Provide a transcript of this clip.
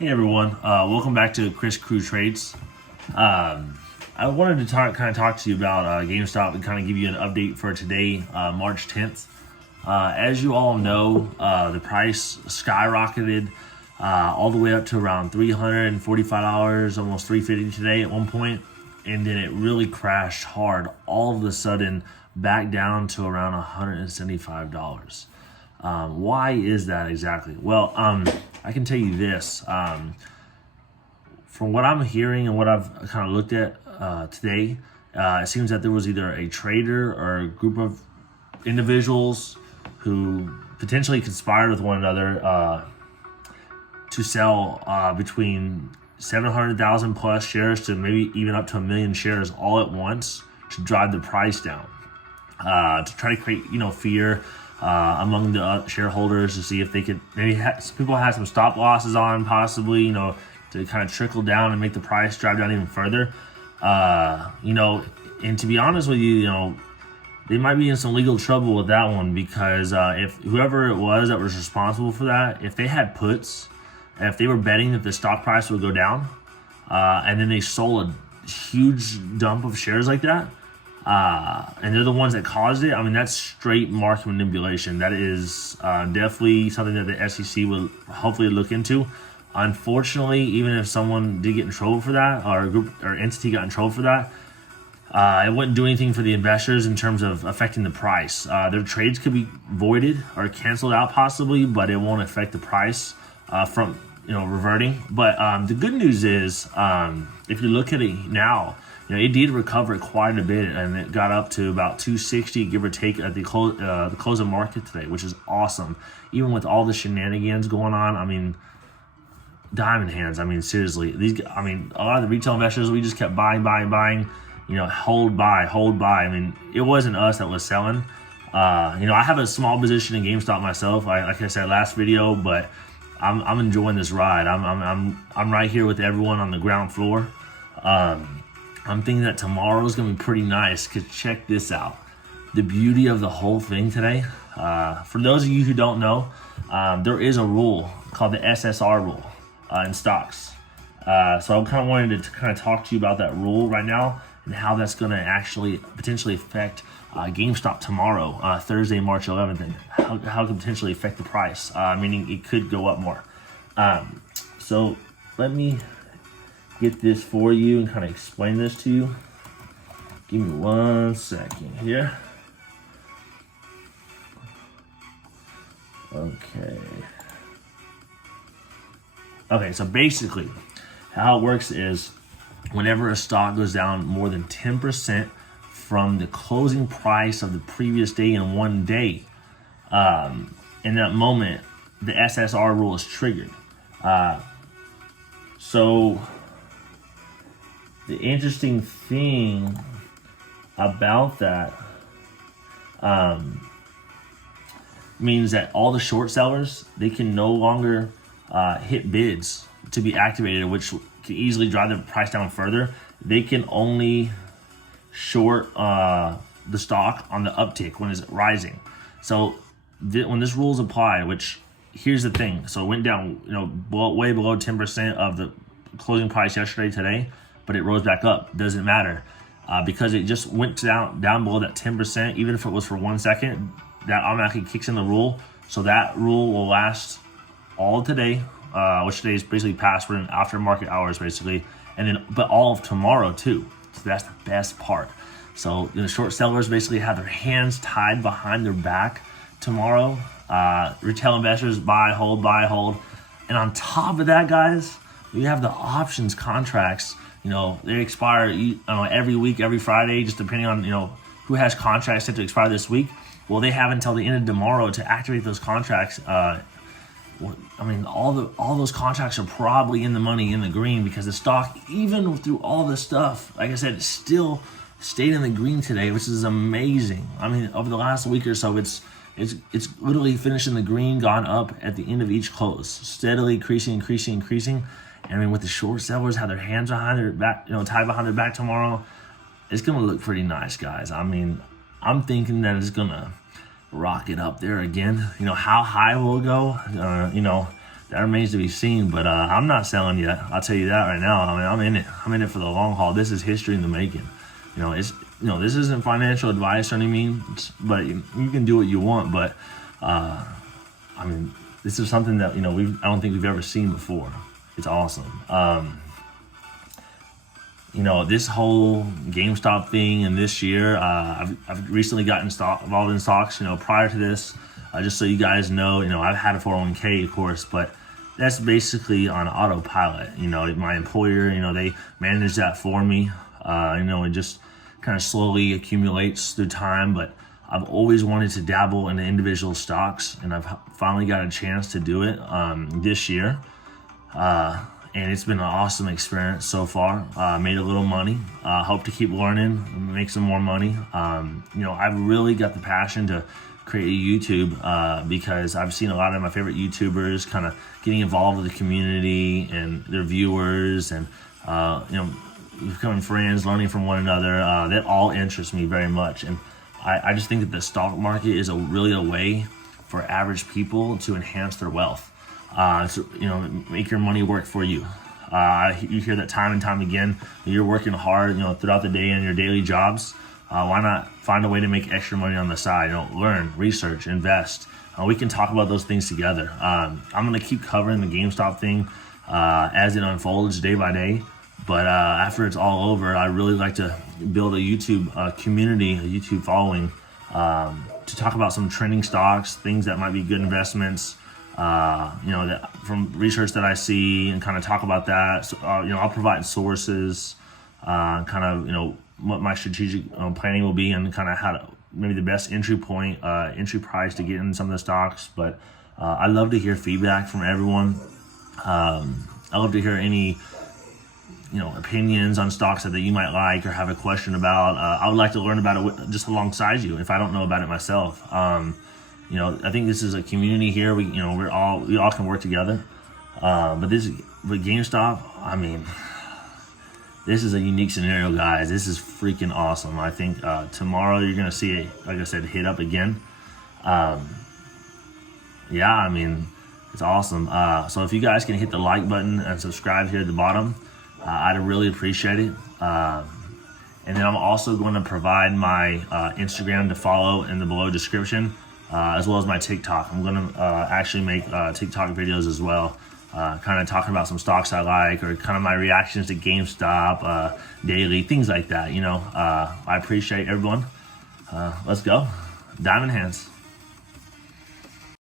Hey everyone, welcome back to Chris Crew Trades. I wanted to talk to you about GameStop and kind of give you an update for today, March 10th. As you all know, the price skyrocketed all the way up to around $345, almost $350 today at one point, and then it really crashed hard all of a sudden back down to around $175. Why is that exactly? Well, I can tell you this. From what I'm hearing and what I've kind of looked at today, it seems that there was either a trader or a group of individuals who potentially conspired with one another to sell between 700,000 plus shares to maybe even up to 1 million shares all at once to drive the price down, to try to create, fear among the shareholders to see if they could maybe people had some stop losses on possibly, to kind of trickle down and make the price drive down even further. And to be honest with you, they might be in some legal trouble with that one because if whoever it was that was responsible for that, if they had puts, if they were betting that the stock price would go down, and then they sold a huge dump of shares like that, and they're the ones that caused it, that's straight market manipulation. That is definitely something that the SEC will hopefully look into. Unfortunately, even if someone did get in trouble for that, or a group or entity got in trouble for that, it wouldn't do anything for the investors in terms of affecting the price. Their trades could be voided or canceled out possibly, but it won't affect the price from reverting. But the good news is, if you look at it now, it did recover quite a bit, and it got up to about 260, give or take, at the close of market today, which is awesome. Even with all the shenanigans going on, diamond hands. Seriously, a lot of the retail investors, we just kept buying, hold buy. It wasn't us that was selling. I have a small position in GameStop myself, like I said last video, but I'm enjoying this ride. I'm right here with everyone on the ground floor. I'm thinking that tomorrow is going to be pretty nice because check this out. The beauty of the whole thing today, for those of you who don't know, there is a rule called the SSR rule in stocks. So I kind of wanted to talk to you about that rule right now and how that's going to actually potentially affect GameStop tomorrow, Thursday, March 11th, and how it could potentially affect the price, meaning it could go up more. So let me get this for you and kind of explain this to you. Give me 1 second here. Okay, so basically how it works is whenever a stock goes down more than 10% from the closing price of the previous day in one day, in that moment, the SSR rule is triggered. So the interesting thing about that means that all the short sellers, they can no longer hit bids to be activated, which can easily drive the price down further. They can only short the stock on the uptick when it's rising. So when this rule is applied, which here's the thing, so it went down, way below 10% of the closing price yesterday, today, but it rose back up. Doesn't matter because it just went down below that 10%. Even if it was for 1 second, that automatically kicks in the rule. So that rule will last all today, which today is basically past. We're in after market hours basically, and then but all of tomorrow too. So that's the best part. So the short sellers basically have their hands tied behind their back tomorrow. Retail investors buy, hold, and on top of that, guys, we have the options contracts. They expire every week, every Friday, just depending on who has contracts set to expire this week. Well, they have until the end of tomorrow to activate those contracts. All those contracts are probably in the money, in the green, because the stock, even through all this stuff, like I said, it still stayed in the green today, which is amazing. Over the last week or so, it's literally finished in the green, gone up at the end of each close, steadily increasing. And with the short sellers have their hands behind their back, tied behind their back tomorrow, it's gonna look pretty nice, guys. I'm thinking that it's gonna rocket up there again. How high will it go? that remains to be seen. But I'm not selling yet. I'll tell you that right now. I mean, I'm in it. I'm in it for the long haul. This is history in the making. This isn't financial advice or any means, but you can do what you want. But I mean, this is something that I don't think we've ever seen before. It's awesome. This whole GameStop thing, and this year, I've recently gotten involved in stocks. Prior to this, just so you guys know, I've had a 401k, of course, but that's basically on autopilot. My employer, they manage that for me. It just kind of slowly accumulates through time, but I've always wanted to dabble in the individual stocks, and I've finally got a chance to do it this year. And it's been an awesome experience so far. Made a little money. Hope to keep learning, make some more money. I've really got the passion to create a YouTube because I've seen a lot of my favorite YouTubers kind of getting involved with the community and their viewers, and becoming friends, learning from one another. That all interests me very much, and I just think that the stock market is really a way for average people to enhance their wealth. Make your money work for you. You hear that time and time again. You're working hard, throughout the day in your daily jobs. Why not find a way to make extra money on the side? Learn, research, invest. We can talk about those things together. I'm going to keep covering the GameStop thing as it unfolds day by day. But after it's all over, I really like to build a YouTube community, a YouTube following, to talk about some trending stocks, things that might be good investments. That from research that I see, and kind of talk about that. So, I'll provide sources, what my strategic planning will be, and kind of how to, maybe the best entry price to get in some of the stocks. But I love to hear feedback from everyone. I love to hear any opinions on stocks that you might like or have a question about. I would like to learn about it just alongside you if I don't know about it myself. I think this is a community here. We all can work together. But GameStop, I mean, this is a unique scenario, guys. This is freaking awesome. I think tomorrow you're gonna see it, like I said, hit up again. It's awesome. So if you guys can hit the like button and subscribe here at the bottom, I'd really appreciate it. And then I'm also going to provide my Instagram to follow in the below description. As well as my TikTok. I'm going to actually make TikTok videos as well, kind of talking about some stocks I like, or kind of my reactions to GameStop, daily, things like that. I appreciate everyone. Let's go. Diamond hands.